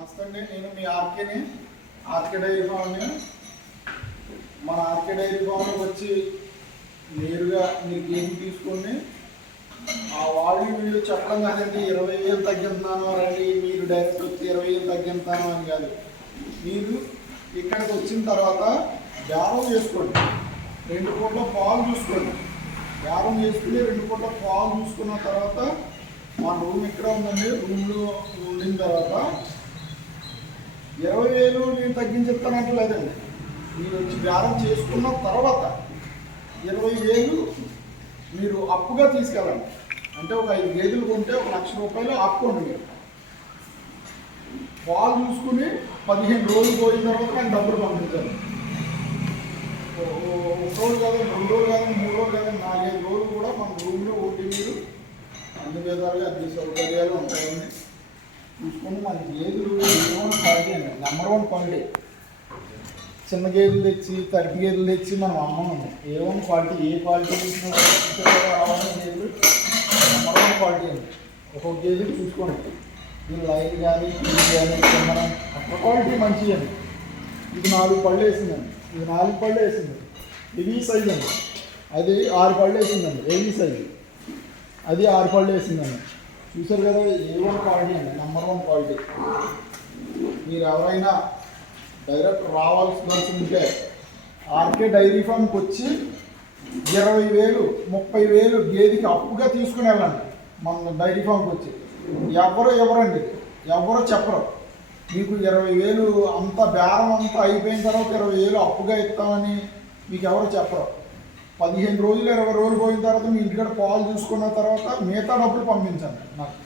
నమస్తే అండి, నేను మీ ఆర్కే డైరీ ఫామ్ని. మన ఆర్కే డైరీ ఫామ్కి వచ్చి నేరుగా మీరు గేమ్ తీసుకొని వాళ్ళు వీళ్ళు చెప్పడం కాదండి. 20,000 తగ్గిస్తాను రండి, మీరు డైరెక్ట్ వచ్చి 20,000 తగ్గిస్తాను అని కాదు. మీరు ఇక్కడికి వచ్చిన తర్వాత బేరం చేసుకోండి, 2 పూట్ల పాలు చూసుకోండి. బేరం చేసుకుని 2 పూట్ల పాలు చూసుకున్న తర్వాత మా రూమ్ ఇక్కడ ఉందండి. రూమ్లో ఉండిన తర్వాత 20,000 నేను తగ్గించేస్తానంటే లేదండి. మీరు వచ్చి బేరం చేసుకున్న తర్వాత 20,000 మీరు అప్పుగా తీసుకెళ్ళండి. అంటే ఒక 5 గేదెలు కొంటే 1,00,000 రూపాయలు ఆపుకోండి. మీరు పాలు చూసుకుని 15 రోజులు పోయిన తర్వాత నాకు డబ్బులు పంపించాలి. 1 రోజు కాదు, 2 రోజులు కాదు, 3 రోజులు కాదు, 4-5 రోజులు కూడా మన రూమ్లో ఉండి మీరు అన్ని విధాలుగా అన్ని సౌకర్యాలు ఉంటాయండి. చూసుకొని మన గేదెలు క్వాలిటీ అండి, నెంబర్ 1 క్వాలిటీ. చిన్న గేదెలు తెచ్చి తడిపి గేదెలు తెచ్చి మనం అమ్మము. A1 క్వాలిటీ, ఏ క్వాలిటీ రావాలని గేదెలు నెంబర్ 1 క్వాలిటీ అండి. ఒక్కొక్క గేదెలు చూసుకోండి. ఇది లైట్ కానీ ఇది కానీ చిన్న అక్కడ క్వాలిటీ మంచిది అండి. ఇది 4 పళ్ళు వేసిందండి, ఇది 4 పళ్ళు వేసింది. హెవీ సైజ్ అండి. అది 6 పళ్ళు వేసిందండి, హెవీ సైజు. అది 6 పళ్ళు వేసిందండి. చూసారు కదా, A1 క్వాలిటీ అండి, నెంబర్ 1 క్వాలిటీ. మీరు ఎవరైనా డైరెక్ట్ రావాల్సి ఉంటే ఆర్కే డైరీ ఫామ్కి వచ్చి 20,000 30,000 గేదెకి అప్పుగా తీసుకుని వెళ్ళండి. మన డైరీ ఫామ్కి వచ్చి ఎవరండి, ఎవరో చెప్పరు. మీకు 20,000 అంత బేరం అంతా అయిపోయిన తర్వాత 20,000 అప్పుగా ఇస్తామని మీకు ఎవరో చెప్పరు. 15 రోజులు 20 రోజులు పోయిన తర్వాత మీ ఇంటికాడ పాలు చూసుకున్న తర్వాత మిగతా డబ్బులు పంపించండి నాకు.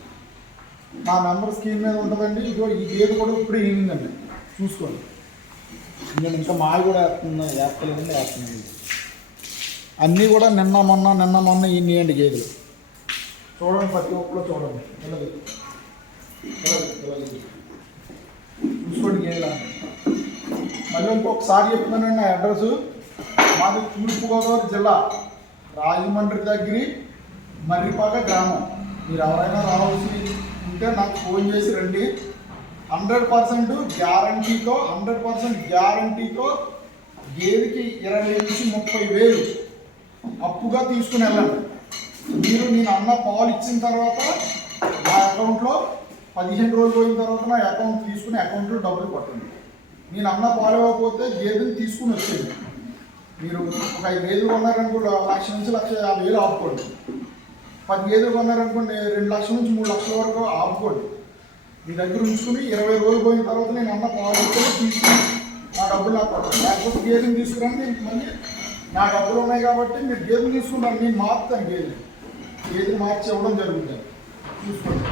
నా నెంబర్ స్క్రీన్ మీద ఉంటుందండి. ఇదిగో ఈ గేదె కూడా ఇప్పుడు ఈనిందండి, చూసుకోండి. నేను ఇంకా మావి కూడా వేస్తున్నాను. అన్నీ కూడా నిన్న మొన్న ఈనియండి గేదెలు. చూడండి, ప్రతి ఒక్కరు చూడండి. చూసుకోండి గేదెలు. మళ్ళీ ఇంకొకసారి చెప్తున్నానండి, నా అడ్రస్ మాది తూర్పుగోదావరి జిల్లా, రాజమండ్రి దగ్గర మర్రిపాక గ్రామం. మీరు ఎవరైనా రావాల్సి ఉంటే నాకు ఫోన్ చేసి రండి. 100% గ్యారంటీతో 100% గ్యారంటీతో గేదెకి 20,000-30,000 అప్పుగా తీసుకుని వెళ్ళండి. మీరు నేను అన్న పాలు ఇచ్చిన తర్వాత నా అకౌంట్లో 15 రోజులు పోయిన తర్వాత నా అకౌంట్ తీసుకుని అకౌంట్లో డబ్బులు కొట్టండి. నేను అన్న పాలు ఇవ్వకపోతే గేదెని తీసుకుని వచ్చేయండి. మీరు ఒక 5 గేదెలు కొన్నారనుకోండి, 1,00,000 నుంచి 1,50,000 ఆపుకోండి. 10 గేదెలు కొన్నారనుకోండి, 2,00,000 నుంచి 3,00,000 వరకు ఆపుకోండి. మీ దగ్గర ఉంచుకుని 20 రోజులు పోయిన తర్వాత నేను అన్న పాలు తీసుకుని నా డబ్బులు నాకు కొట్టండి. లేకపోతే గేదెని తీసుకురండి, మళ్ళీ నా డబ్బులు ఉన్నాయి కాబట్టి మీరు గేదెలు తీసుకున్నారు. నేను మార్పుతాను, గేదెని మార్చి ఇవ్వడం జరుగుతుంది. చూసుకోండి.